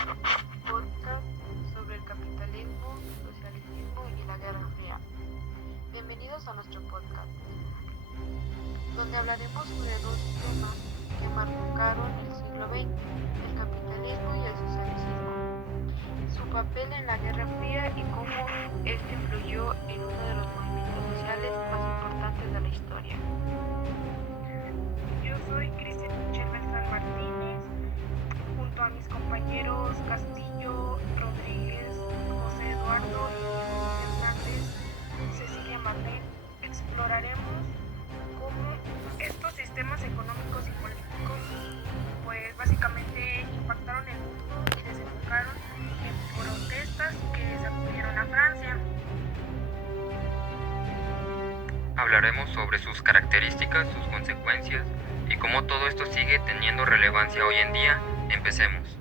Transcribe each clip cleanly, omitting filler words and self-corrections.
Podcast sobre el capitalismo, socialismo y la Guerra Fría. Bienvenidos a nuestro podcast, donde hablaremos sobre dos temas que marcaron el siglo XX, el capitalismo y el socialismo, su papel en la Guerra Fría y cómo este influyó en uno de los movimientos sociales más importantes de la historia. Yo soy Cristian Michelle Beltrán Martínez, junto a mis compañeros Castillo, Rodríguez, José Eduardo y José Hernández, Cecilia Marlene, exploraremos cómo estos sistemas económicos y políticos pues básicamente impactaron el mundo y desembocaron en protestas que sacudieron a Francia. Hablaremos sobre sus características, sus consecuencias y cómo todo esto sigue teniendo relevancia hoy en día. Empecemos.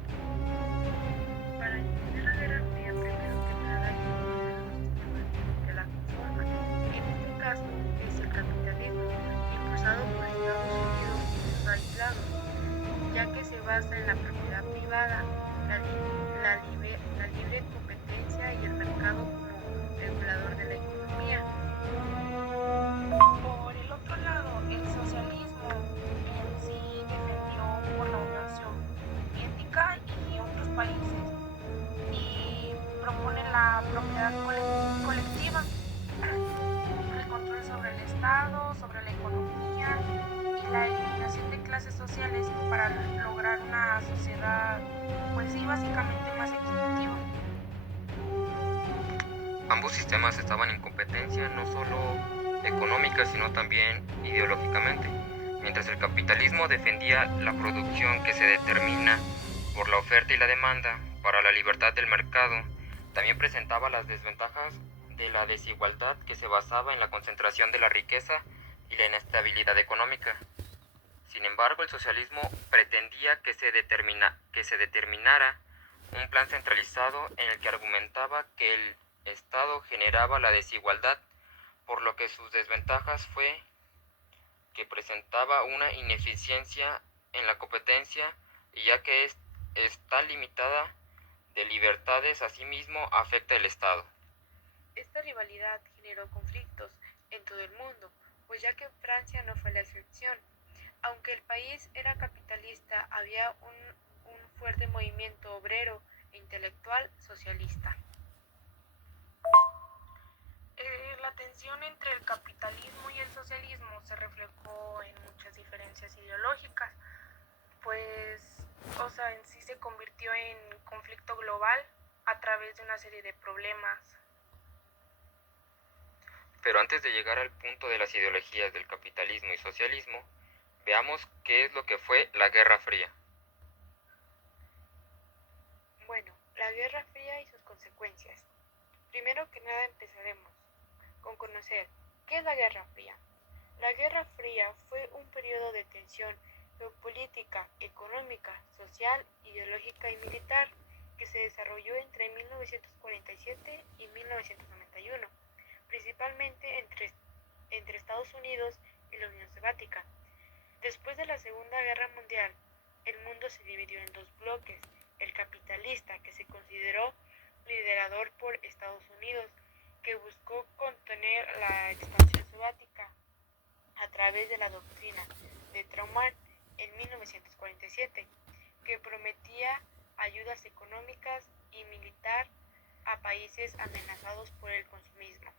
Para entender la Guerra Fría, primero que nada hay que conocer los sistemas que la conforman. En este caso es el capitalismo, impulsado por Estados Unidos y sus aliados, ya que se basa en la propiedad privada, la libre competencia y el mercado como regulador de la economía. Por el otro lado, el socialismo en sí defendió por la Unión Soviética y otros países y propone la propiedad colectiva, el control sobre el Estado, sobre la economía y la eliminación de clases sociales para lograr una sociedad, pues sí, básicamente más equitativa. Ambos sistemas estaban en competencia no solo económica, sino también ideológicamente. Mientras el capitalismo defendía la producción que se determina por la oferta y la demanda para la libertad del mercado, también presentaba las desventajas de la desigualdad que se basaba en la concentración de la riqueza y la inestabilidad económica. Sin embargo, el socialismo pretendía que se determinara un plan centralizado en el que argumentaba que el Estado generaba la desigualdad, por lo que sus desventajas fue que presentaba una ineficiencia en la competencia y ya que está limitada de libertades, asimismo afecta el Estado. Esta rivalidad generó conflictos en todo el mundo, pues ya que Francia no fue la excepción. Aunque el país era capitalista, había un fuerte movimiento obrero e intelectual socialista. La tensión entre el capitalismo y el socialismo se reflejó en muchas diferencias ideológicas, pues, en sí se convirtió en conflicto global a través de una serie de problemas. Pero antes de llegar al punto de las ideologías del capitalismo y socialismo, veamos qué es lo que fue la Guerra Fría. Bueno, la Guerra Fría y sus consecuencias. Primero que nada empezaremos con conocer qué es la Guerra Fría. La Guerra Fría fue un periodo de tensión geopolítica, económica, social, ideológica y militar que se desarrolló entre 1947 y 1991, principalmente entre Estados Unidos y la Unión Soviética. Después de la Segunda Guerra Mundial, el mundo se dividió en dos bloques: el capitalista, que se consideró liderador por Estados Unidos, que buscó contener la expansión soviética a través de la doctrina de Truman en 1947, que prometía ayudas económicas y militar a países amenazados por el consumismo.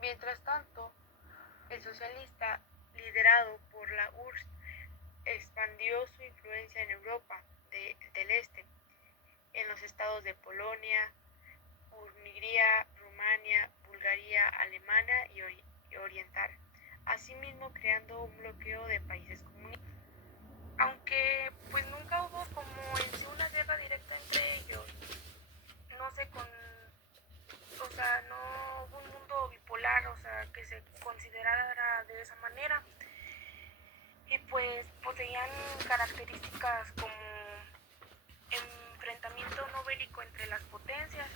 Mientras tanto, el socialista, liderado por la URSS, expandió su influencia en Europa del Este, en los estados de Polonia, Hungría, Rumania, Bulgaria, Alemania y Oriental, asimismo creando un bloqueo de países comunistas. Aunque pues nunca hubo como en sí una guerra directa entre ellos, no se con, no hubo un mundo bipolar, que se considerara de esa manera, y pues poseían características como enfrentamiento no bélico entre las potencias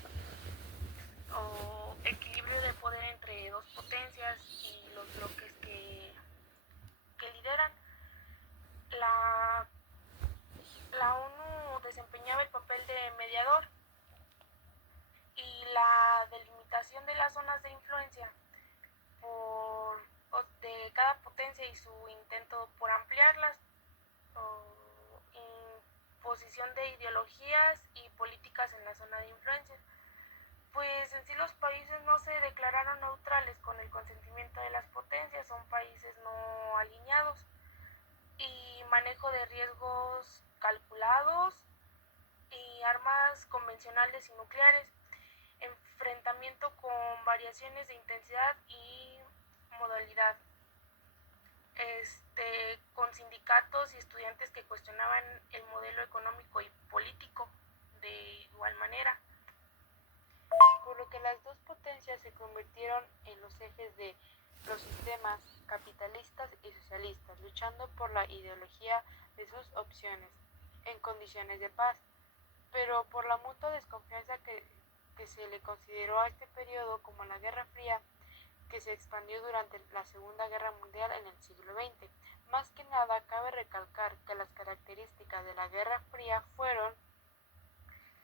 o equilibrio de poder entre dos potencias y los bloques que lideran. La ONU desempeñaba el papel desarrollador y la delimitación de las zonas de influencia de cada potencia y su intento por ampliarlas, imposición de ideologías y políticas en la zona de influencia. Pues en sí los países no se declararon neutrales con el consentimiento de las potencias, son países no alineados y manejo de riesgos calculados y armas convencionales y nucleares, enfrentamiento con variaciones de intensidad y modalidad, con sindicatos y estudiantes que cuestionaban el modelo económico y político de igual manera. Por lo que las dos potencias se convirtieron en los ejes de los sistemas capitalistas y socialistas, luchando por la ideología de sus opciones, en condiciones de paz, pero por la mutua desconfianza que se le consideró a este periodo como la Guerra Fría, que se expandió durante la Segunda Guerra Mundial en el siglo XX. Más que nada, cabe recalcar que las características de la Guerra Fría fueron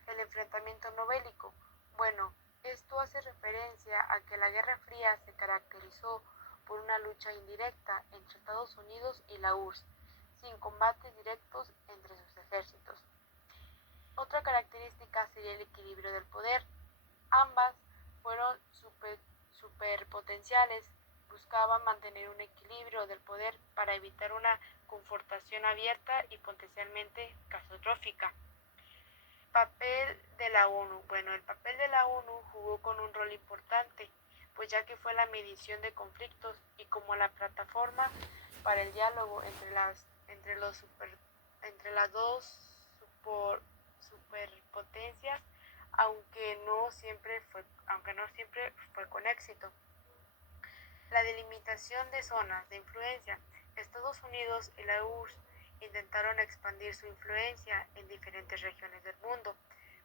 el enfrentamiento no bélico. Bueno, esto hace referencia a que la Guerra Fría se caracterizó por una lucha indirecta entre Estados Unidos y la URSS, sin combates directos entre sus ejércitos. Otra característica sería el equilibrio del poder. Ambas fueron superpotenciales, buscaban mantener un equilibrio del poder para evitar una confrontación abierta y potencialmente catastrófica. Papel de la ONU. Bueno, el papel de la ONU jugó con un rol importante, pues ya que fue la mediación de conflictos y como la plataforma para el diálogo entre las dos superpotencias, aunque no siempre fue con éxito. La delimitación de zonas de influencia. Estados Unidos y la URSS intentaron expandir su influencia en diferentes regiones del mundo,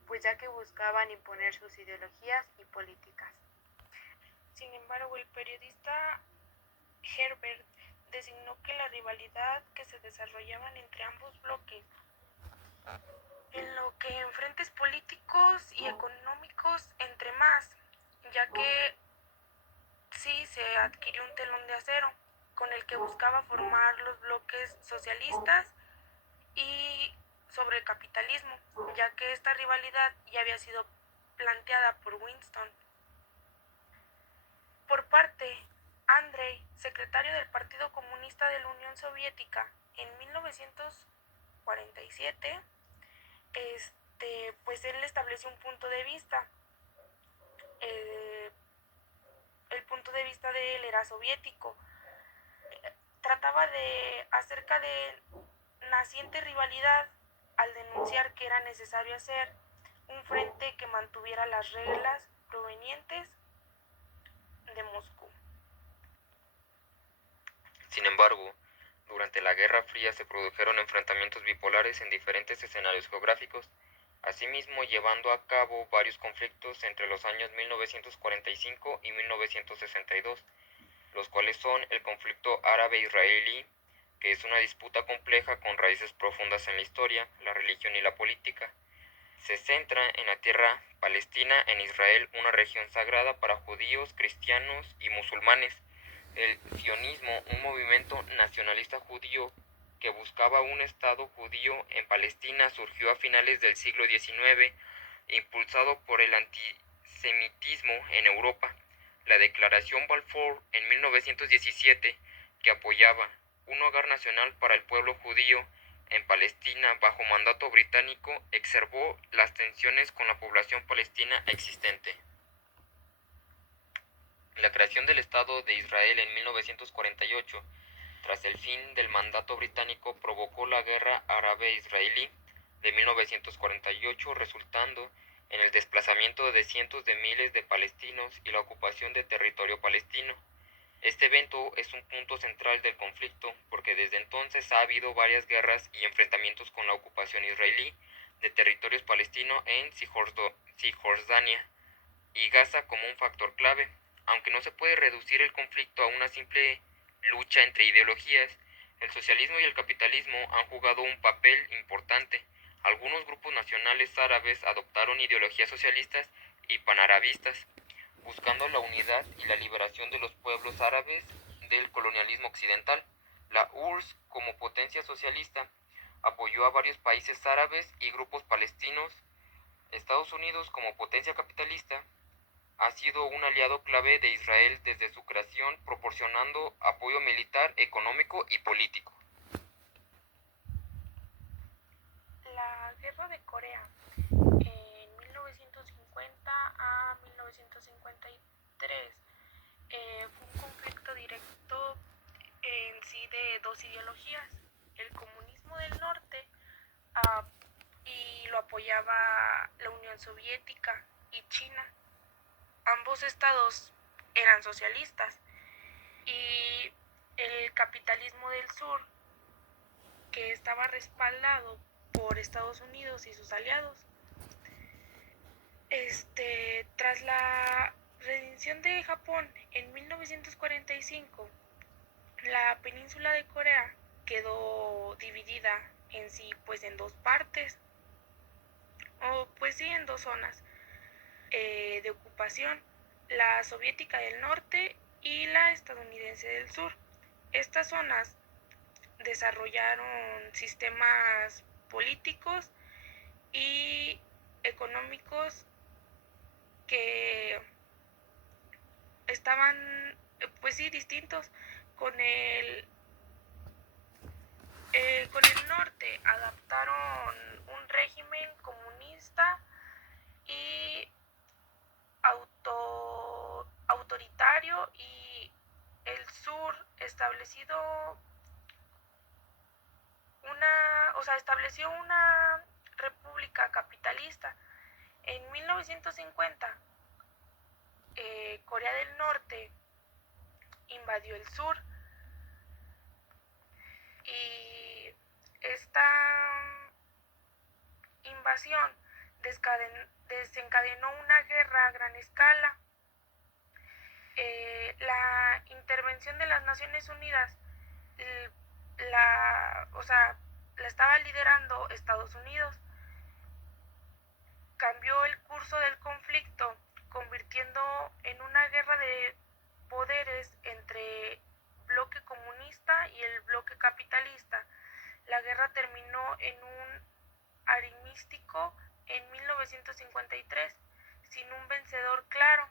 pues ya que buscaban imponer sus ideologías y políticas. Sin embargo, el periodista Herbert designó que la rivalidad que se desarrollaban entre ambos bloques, en lo que en frentes políticos y económicos entre más, ya que sí se adquirió un telón de acero con el que buscaba formar los bloques socialistas y sobre el capitalismo, ya que esta rivalidad ya había sido planteada por Winston. Por parte Andrei, secretario del Partido Comunista de la Unión Soviética en 1947, pues él estableció un punto de vista. El punto de vista de él era soviético. Trataba acerca de naciente rivalidad al denunciar que era necesario hacer un frente que mantuviera las reglas provenientes de Moscú. Sin embargo, durante la Guerra Fría se produjeron enfrentamientos bipolares en diferentes escenarios geográficos, asimismo llevando a cabo varios conflictos entre los años 1945 y 1962, los cuales son el conflicto árabe-israelí, que es una disputa compleja con raíces profundas en la historia, la religión y la política. Se centra en la tierra palestina en Israel, una región sagrada para judíos, cristianos y musulmanes. El sionismo, un movimiento nacionalista judío que buscaba un Estado judío en Palestina, surgió a finales del siglo XIX, impulsado por el antisemitismo en Europa. La Declaración Balfour en 1917, que apoyaba un hogar nacional para el pueblo judío en Palestina bajo mandato británico, exacerbó las tensiones con la población palestina existente. La creación del Estado de Israel en 1948, tras el fin del mandato británico, provocó la Guerra Árabe-Israelí de 1948, resultando en el desplazamiento de cientos de miles de palestinos y la ocupación de territorio palestino. Este evento es un punto central del conflicto porque desde entonces ha habido varias guerras y enfrentamientos con la ocupación israelí de territorios palestinos en Cisjordania y Gaza como un factor clave. Aunque no se puede reducir el conflicto a una simple lucha entre ideologías, el socialismo y el capitalismo han jugado un papel importante, Algunos grupos nacionales árabes adoptaron ideologías socialistas y panarabistas, buscando la unidad y la liberación de los pueblos árabes del colonialismo occidental. La URSS, como potencia socialista, apoyó a varios países árabes y grupos palestinos. Estados Unidos, como potencia capitalista, ha sido un aliado clave de Israel desde su creación, proporcionando apoyo militar, económico y político. La Guerra de Corea en 1950 a 1953 fue un conflicto directo en sí de dos ideologías, el comunismo del norte y lo apoyaba la Unión Soviética y China. Ambos estados eran socialistas y el capitalismo del sur, que estaba respaldado por Estados Unidos y sus aliados. Tras la rendición de Japón en 1945, la península de Corea quedó dividida en sí, pues en dos partes, o pues sí, en dos zonas de ocupación, la soviética del norte y la estadounidense del sur. Estas zonas desarrollaron sistemas políticos y económicos que estaban pues sí distintos. Con el norte adaptaron un régimen comunista y autoritario, y el sur estableció una república capitalista. En 1950, Corea del Norte invadió el sur y esta invasión desencadenó una guerra a gran escala. La intervención de las Naciones Unidas la estaba liderando Estados Unidos. Cambió el curso del conflicto, convirtiendo en una guerra de poderes entre bloque comunista y el bloque capitalista. La guerra terminó en un armisticio en 1953, sin un vencedor claro,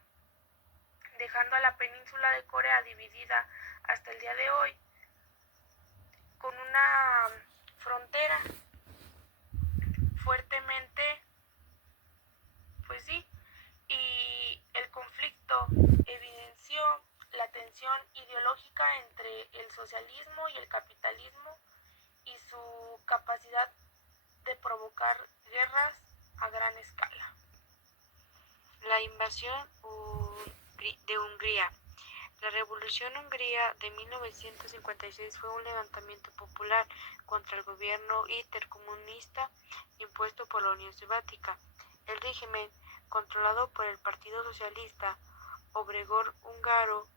dejando a la península de Corea dividida hasta el día de hoy, con una frontera fuertemente, pues sí, y el conflicto evidenció la tensión ideológica entre el socialismo y el capitalismo y su capacidad de provocar guerras a gran escala. La invasión de Hungría. La Revolución Hungría de 1956 fue un levantamiento popular contra el gobierno intercomunista impuesto por la Unión Soviética. El régimen, controlado por el Partido Socialista Obrero Húngaro,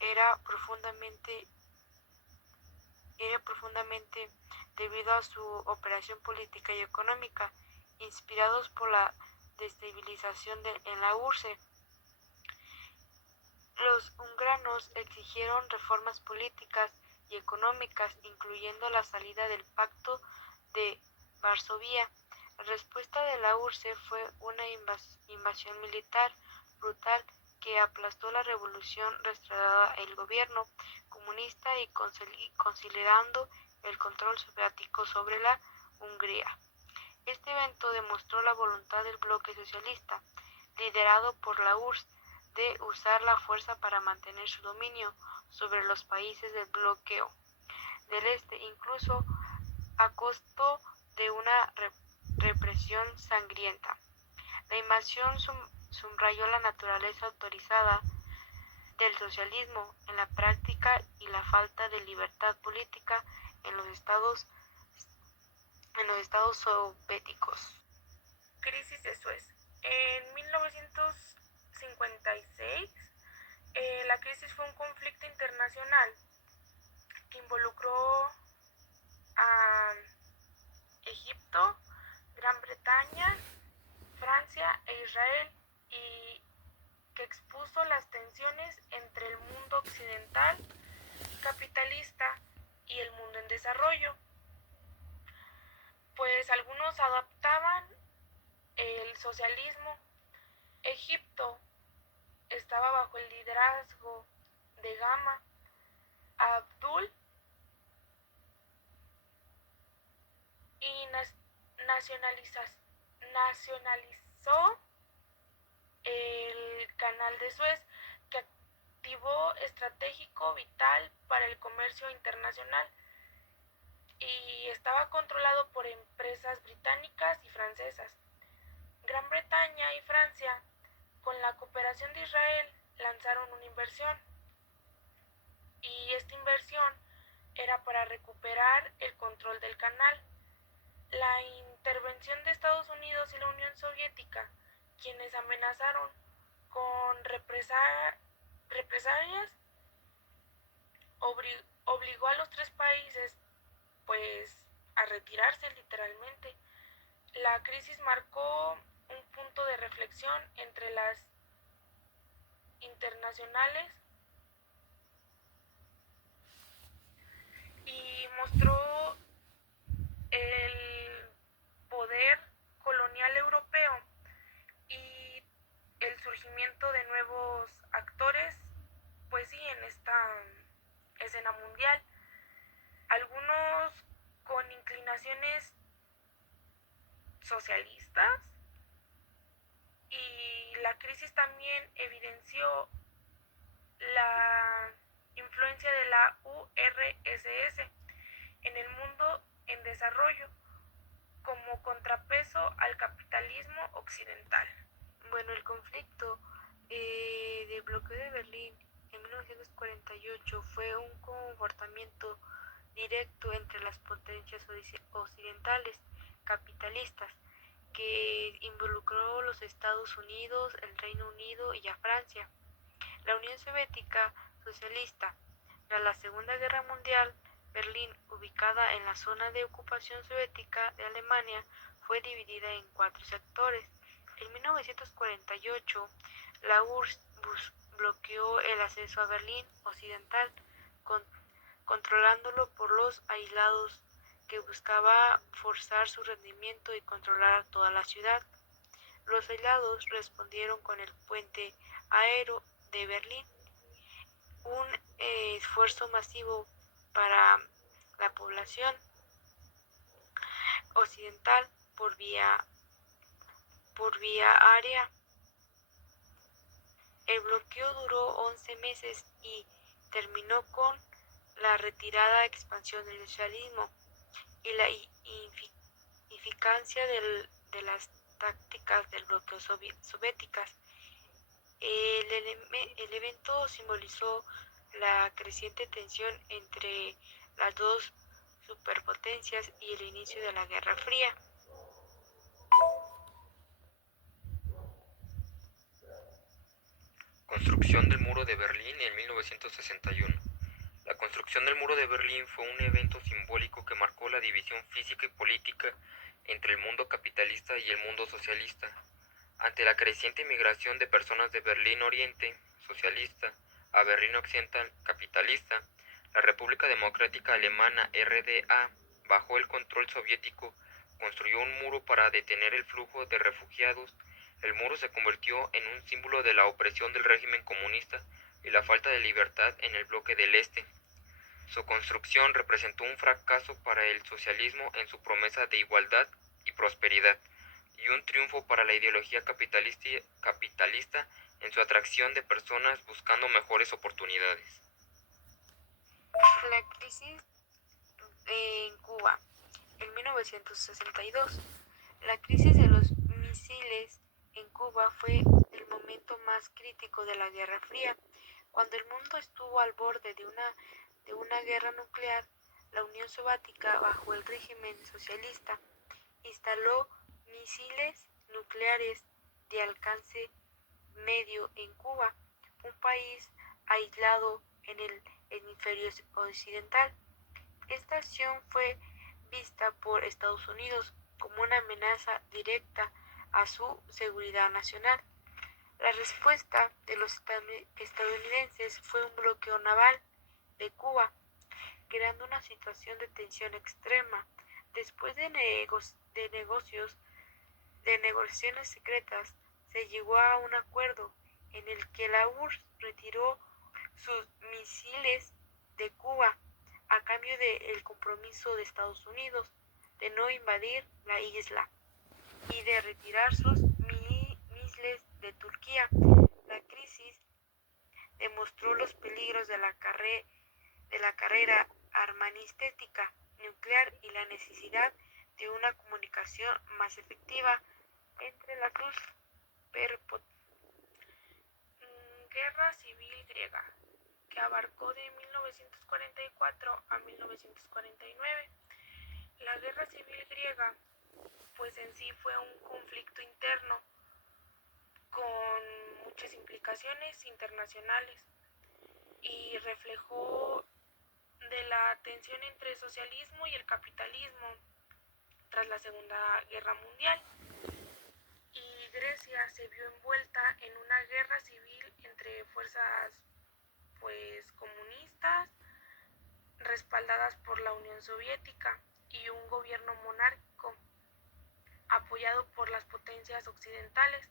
era profundamente debido a su operación política y económica, inspirados por la destabilización en la URSS. Los húngaros exigieron reformas políticas y económicas, incluyendo la salida del Pacto de Varsovia. La respuesta de la URSS fue una invasión militar brutal que aplastó la revolución, restaurando el gobierno comunista y consolidando el control soviético sobre la Hungría. Este evento demostró la voluntad del bloque socialista, liderado por la URSS, de usar la fuerza para mantener su dominio sobre los países del bloqueo del este, incluso a costo de una represión sangrienta. La invasión subrayó la naturaleza autorizada del socialismo en la práctica y la falta de libertad política en los estados soviéticos. Crisis de Suez. En 1956, la crisis fue un conflicto internacional que involucró a Egipto, Gran Bretaña, Francia e Israel, y que expuso las tensiones entre el mundo occidental capitalista y el mundo en desarrollo, pues algunos adoptaban el socialismo. Egipto estaba bajo el liderazgo de Gama Abdul y nacionalizó el canal de Suez, que activo estratégico vital para el comercio internacional, y estaba controlado por empresas británicas y francesas. Gran Bretaña y Francia, con la cooperación de Israel, lanzaron una inversión, y esta inversión era para recuperar el control del canal. La intervención de Estados Unidos y la Unión Soviética, quienes amenazaron con represalias, obligó a los tres países pues a retirarse literalmente. La crisis marcó un punto de reflexión entre las internacionales y mostró el poder colonial europeo y el surgimiento de nuevos actores, pues sí, en esta escena mundial, algunos con inclinaciones socialistas, y la crisis también evidenció la influencia de la URSS en el mundo en desarrollo como contrapeso al capitalismo occidental. Bueno, el conflicto del bloqueo de Berlín en 1948 fue un comportamiento directo entre las potencias occidentales capitalistas que involucró a los Estados Unidos, el Reino Unido y a Francia. La Unión Soviética socialista. Tras la Segunda Guerra Mundial, Berlín, ubicada en la zona de ocupación soviética de Alemania, fue dividida en 4 sectores. En 1948, la URSS bloqueó el acceso a Berlín Occidental, controlándolo por los aliados, que buscaba forzar su rendimiento y controlar toda la ciudad. Los aliados respondieron con el puente aéreo de Berlín, un esfuerzo masivo para la población occidental por vía aérea. El bloqueo duró 11 meses y terminó con la retirada expansión del socialismo y la ineficacia de las tácticas del bloqueo soviéticas. El evento simbolizó la creciente tensión entre las dos superpotencias y el inicio de la Guerra Fría. Construcción del Muro de Berlín en 1961. La construcción del Muro de Berlín fue un evento simbólico que marcó la división física y política entre el mundo capitalista y el mundo socialista. Ante la creciente migración de personas de Berlín Oriente, socialista, a Berlín Occidental, capitalista, la República Democrática Alemana (RDA), bajo el control soviético, construyó un muro para detener el flujo de refugiados. El muro se convirtió en un símbolo de la opresión del régimen comunista y la falta de libertad en el bloque del Este. Su construcción representó un fracaso para el socialismo en su promesa de igualdad y prosperidad, y un triunfo para la ideología capitalista en su atracción de personas buscando mejores oportunidades. La crisis en Cuba en 1962. La crisis de los misiles en Cuba fue el momento más crítico de la Guerra Fría. Cuando el mundo estuvo al borde de una guerra nuclear, la Unión Soviética, bajo el régimen socialista, instaló misiles nucleares de alcance medio en Cuba, un país aislado en el hemisferio occidental. Esta acción fue vista por Estados Unidos como una amenaza directa a su seguridad nacional. La respuesta de los estadounidenses fue un bloqueo naval de Cuba, creando una situación de tensión extrema. Después de negociaciones secretas, se llegó a un acuerdo en el que la URSS retiró sus misiles de Cuba a cambio del compromiso de Estados Unidos de no invadir la isla y de retirar sus misiles de Turquía. La crisis demostró los peligros de la carrera armamentística nuclear y la necesidad de una comunicación más efectiva entre las superpotencias. Guerra Civil Griega, que abarcó de 1944 a 1949. La Guerra Civil Griega, pues en sí fue un conflicto interno con muchas implicaciones internacionales y reflejó de la tensión entre el socialismo y el capitalismo tras la Segunda Guerra Mundial. Y Grecia se vio envuelta en una guerra civil entre fuerzas pues comunistas respaldadas por la Unión Soviética y un gobierno monárquico apoyado por las potencias occidentales.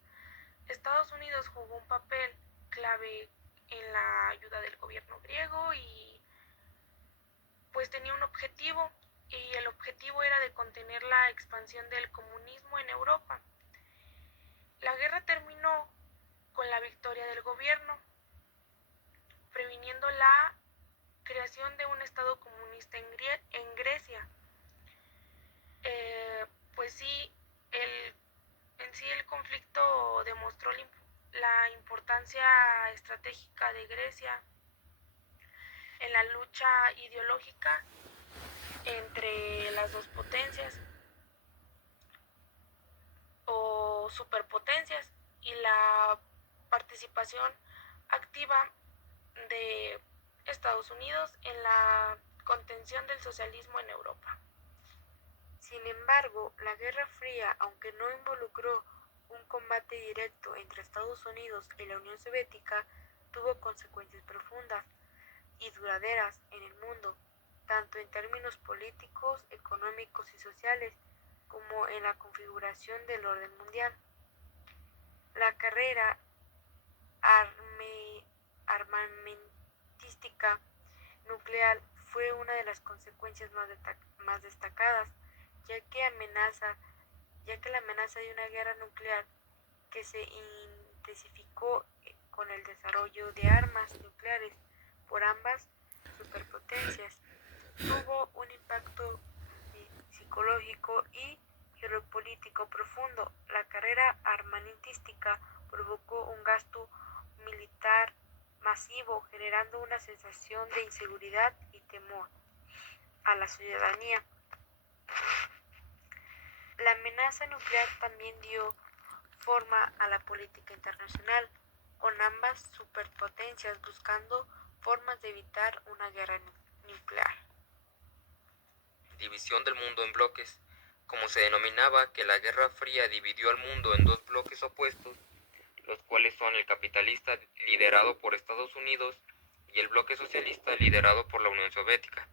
Estados Unidos jugó un papel clave en la ayuda del gobierno griego y pues tenía un objetivo, y el objetivo era de contener la expansión del comunismo en Europa. La guerra terminó con la victoria del gobierno, previniendo la creación de un estado comunista en Grecia. Pues sí, en sí el conflicto demostró la importancia estratégica de Grecia en la lucha ideológica entre las dos potencias o superpotencias y la participación activa de Estados Unidos en la contención del socialismo en Europa. Sin embargo, la Guerra Fría, aunque no involucró un combate directo entre Estados Unidos y la Unión Soviética, tuvo consecuencias profundas y duraderas en el mundo, tanto en términos políticos, económicos y sociales, como en la configuración del orden mundial. La carrera armamentística nuclear fue una de las consecuencias más destacadas, ya que la amenaza de una guerra nuclear que se intensificó con el desarrollo de armas nucleares por ambas superpotencias tuvo un impacto psicológico y geopolítico profundo. La carrera armamentística provocó un gasto militar masivo, generando una sensación de inseguridad y temor a la ciudadanía. La amenaza nuclear también dio forma a la política internacional, con ambas superpotencias buscando formas de evitar una guerra nuclear. División del mundo en bloques, como se denominaba que la Guerra Fría dividió al mundo en dos bloques opuestos, los cuales son el capitalista liderado por Estados Unidos y el bloque socialista liderado por la Unión Soviética.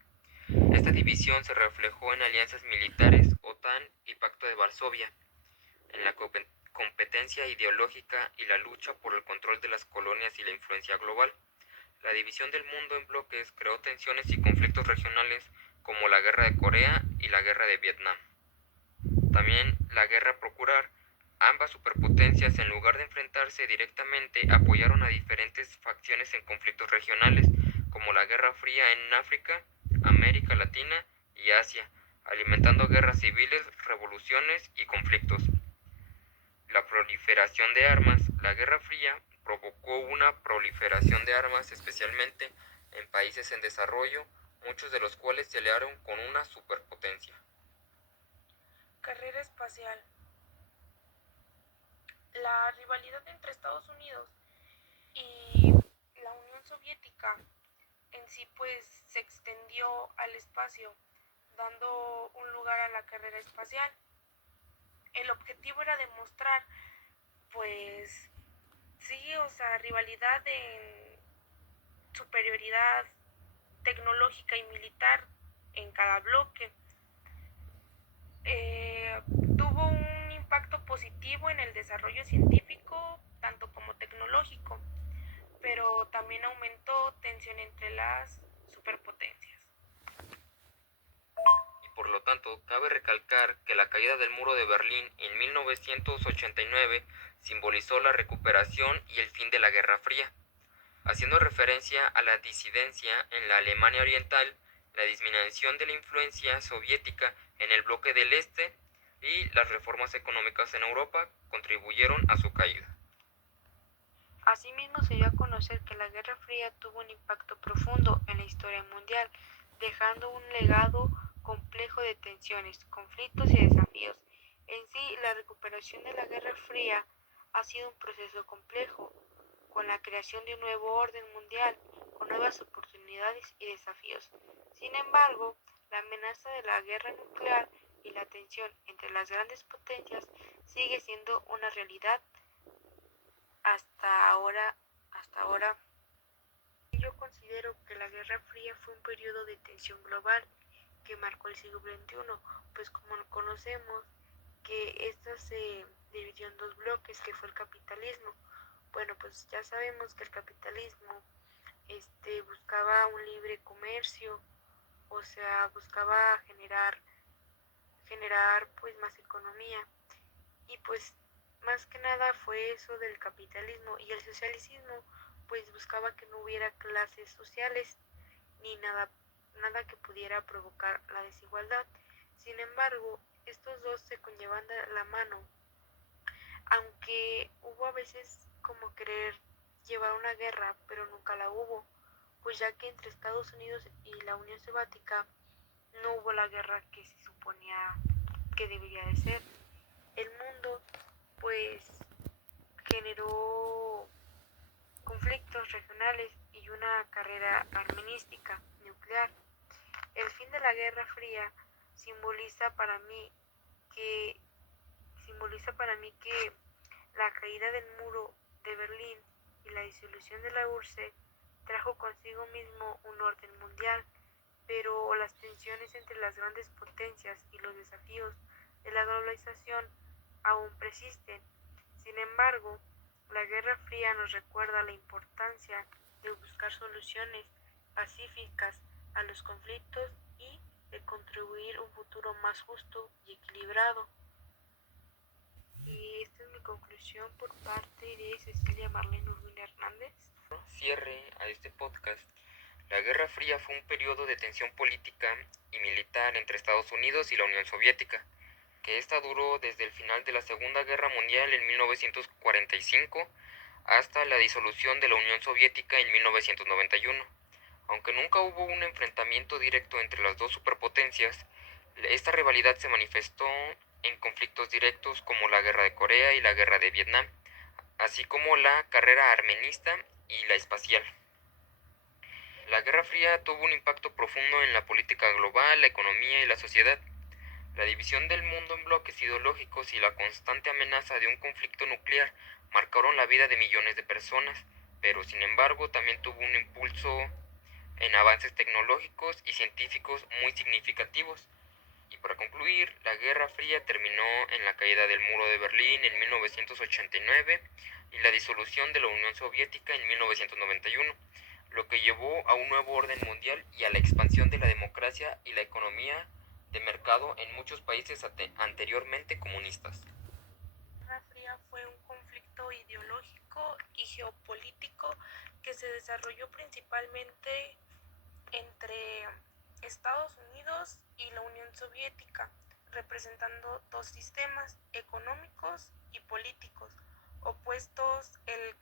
Esta división se reflejó en alianzas militares, OTAN y Pacto de Varsovia, en la competencia ideológica y la lucha por el control de las colonias y la influencia global. La división del mundo en bloques creó tensiones y conflictos regionales como la Guerra de Corea y la Guerra de Vietnam. También la Guerra Procurar. Ambas superpotencias, en lugar de enfrentarse directamente, apoyaron a diferentes facciones en conflictos regionales, como la Guerra Fría en África, América Latina y Asia, alimentando guerras civiles, revoluciones y conflictos. La proliferación de armas. La Guerra Fría provocó una proliferación de armas, especialmente en países en desarrollo, muchos de los cuales se aliaron con una superpotencia. Carrera espacial. La rivalidad entre Estados Unidos y la Unión Soviética en sí pues se extendió al espacio, dando un lugar a la carrera espacial. el objetivo era demostrar, pues, sí, o sea, rivalidad en superioridad tecnológica y militar en cada bloque. Eh, Tuvo un impacto positivo en el desarrollo científico, tanto como tecnológico, pero también aumentó tensión entre las superpotencias. Y por lo tanto, cabe recalcar que la caída del muro de Berlín en 1989 simbolizó la recuperación y el fin de la Guerra Fría, haciendo referencia a la disidencia en la Alemania Oriental, la disminución de la influencia soviética en el bloque del Este y las reformas económicas en Europa contribuyeron a su caída. Asimismo, se dio a conocer que la Guerra Fría tuvo un impacto profundo en la historia mundial, dejando un legado complejo de tensiones, conflictos y desafíos. En sí, la recuperación de la Guerra Fría ha sido un proceso complejo, con la creación de un nuevo orden mundial, con nuevas oportunidades y desafíos. Sin embargo, la amenaza de la guerra nuclear y la tensión entre las grandes potencias sigue siendo una realidad hasta ahora. Yo considero que la Guerra Fría fue un periodo de tensión global que marcó el siglo XXI, pues como lo conocemos, que esta se dividió en dos bloques, que fue el capitalismo. Bueno, pues ya sabemos que el capitalismo buscaba un libre comercio, o sea, buscaba generar pues más economía. Y pues más que nada fue eso del capitalismo, y el socialismo pues buscaba que no hubiera clases sociales ni nada que pudiera provocar la desigualdad. Sin embargo, estos dos se conllevan de la mano, aunque hubo a veces como querer llevar una guerra, pero nunca la hubo, pues ya que entre Estados Unidos y la Unión Soviética no hubo la guerra que se suponía que debería de ser. El mundo pues generó conflictos regionales y una carrera armamentística nuclear. El fin de la Guerra Fría simboliza para mí que que la caída del muro de Berlín y la disolución de la URSS trajo consigo mismo un orden mundial, pero las tensiones entre las grandes potencias y los desafíos de la globalización aún persisten. Sin embargo, la Guerra Fría nos recuerda la importancia de buscar soluciones pacíficas a los conflictos y de contribuir a un futuro más justo y equilibrado. Y esta es mi conclusión por parte de Cecilia Marlene Urbina Hernández. Cierre a este podcast. La Guerra Fría fue un periodo de tensión política y militar entre Estados Unidos y la Unión Soviética, que esta duró desde el final de la Segunda Guerra Mundial en 1945 hasta la disolución de la Unión Soviética en 1991. Aunque nunca hubo un enfrentamiento directo entre las dos superpotencias, esta rivalidad se manifestó en conflictos directos como la Guerra de Corea y la Guerra de Vietnam, así como la carrera armenista y la espacial. La Guerra Fría tuvo un impacto profundo en la política global, la economía y la sociedad. La división del mundo en bloques ideológicos y la constante amenaza de un conflicto nuclear marcaron la vida de millones de personas, pero sin embargo también tuvo un impulso en avances tecnológicos y científicos muy significativos. Y para concluir, la Guerra Fría terminó en la caída del muro de Berlín en 1989 y la disolución de la Unión Soviética en 1991, lo que llevó a un nuevo orden mundial y a la expansión de la democracia y la economía de mercado en muchos países anteriormente comunistas. La Guerra Fría fue un conflicto ideológico y geopolítico que se desarrolló principalmente entre Estados Unidos y la Unión Soviética, representando dos sistemas económicos y políticos opuestos, el